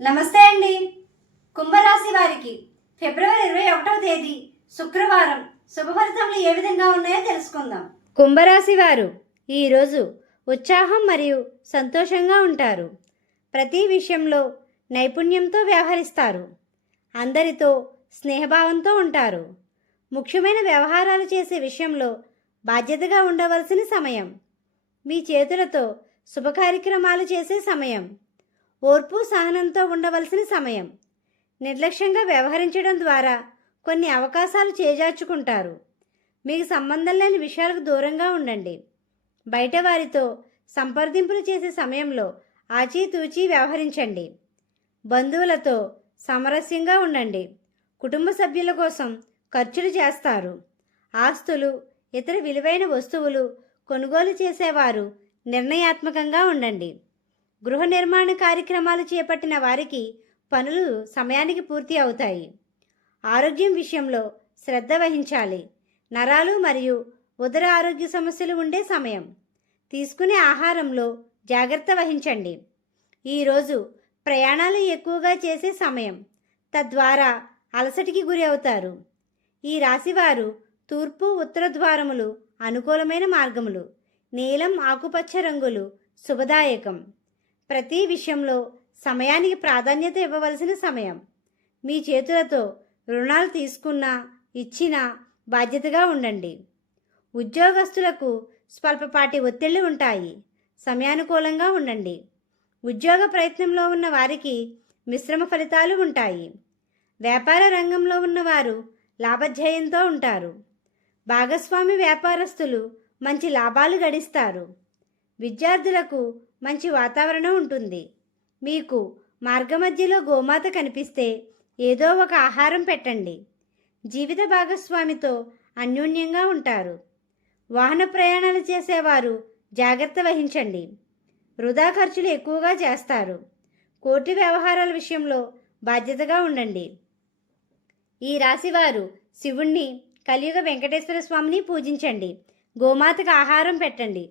నమస్తే అండి. కుంభరాశి వారికి ఫిబ్రవరి ఇరవై ఒకటవ తేదీ శుక్రవారం శుభ ఫలితములు ఏ విధంగా ఉన్నాయో తెలుసుకుందాం. కుంభరాశి వారు ఈరోజు ఉత్సాహం మరియు సంతోషంగా ఉంటారు. ప్రతి విషయంలో నైపుణ్యంతో వ్యవహరిస్తారు. అందరితో స్నేహభావంతో ఉంటారు. ముఖ్యమైన వ్యవహారాలు చేసే విషయంలో బాధ్యతగా ఉండవలసిన సమయం. మీ చేతులతో శుభ కార్యక్రమాలు చేసే సమయం. ఓర్పు సహనంతో ఉండవలసిన సమయం. నిర్లక్ష్యంగా వ్యవహరించడం ద్వారా కొన్ని అవకాశాలు చేజార్చుకుంటారు. మీకు సంబంధం లేని విషయాలకు దూరంగా ఉండండి. బయట వారితో సంప్రదింపులు చేసే సమయంలో ఆచితూచి వ్యవహరించండి. బంధువులతో సామరస్యంగా ఉండండి. కుటుంబ సభ్యుల కోసం ఖర్చులు చేస్తారు. ఆస్తులు ఇతర విలువైన వస్తువులు కొనుగోలు చేసేవారు నిర్ణయాత్మకంగా ఉండండి. గృహ నిర్మాణ కార్యక్రమాలు చేపట్టిన వారికి పనులు సమయానికి పూర్తి అవుతాయి. ఆరోగ్యం విషయంలో శ్రద్ధ వహించాలి. నరాలు మరియు ఉదర ఆరోగ్య సమస్యలు ఉండే సమయం. తీసుకునే ఆహారంలో జాగ్రత్త వహించండి. ఈరోజు ప్రయాణాలు ఎక్కువగా చేసే సమయం. తద్వారా అలసటికి గురి అవుతారు. ఈ రాశివారు తూర్పు ఉత్తర ద్వారములు అనుకూలమైన మార్గములు. నీలం ఆకుపచ్చ రంగులు శుభదాయకం. ప్రతి విషయంలో సమయానికి ప్రాధాన్యత ఇవ్వవలసిన సమయం. మీ చేతులతో రుణాలు తీసుకున్నా ఇచ్చినా బాధ్యతగా ఉండండి. ఉద్యోగస్తులకు స్వల్పపాటి ఒత్తిళ్ళు ఉంటాయి. సమయానుకూలంగా ఉండండి. ఉద్యోగ ప్రయత్నంలో ఉన్న వారికి మిశ్రమ ఫలితాలు ఉంటాయి. వ్యాపార రంగంలో ఉన్నవారు లాభధ్యేయంతో ఉంటారు. భాగస్వామి వ్యాపారస్తులు మంచి లాభాలు గడిస్తారు. విద్యార్థులకు మంచి వాతావరణం ఉంటుంది. మీకు మార్గమధ్యలో గోమాత కనిపిస్తే ఏదో ఒక ఆహారం పెట్టండి. జీవిత భాగస్వామితో అన్యోన్యంగా ఉంటారు. వాహన ప్రయాణాలు చేసేవారు జాగ్రత్త వహించండి. వృధా ఖర్చులు ఎక్కువగా చేస్తారు. కోటి వ్యవహారాల విషయంలో బాధ్యతగా ఉండండి. ఈ రాశివారు శివుణ్ణి కలియుగ వెంకటేశ్వర స్వామిని పూజించండి. గోమాతకు ఆహారం పెట్టండి.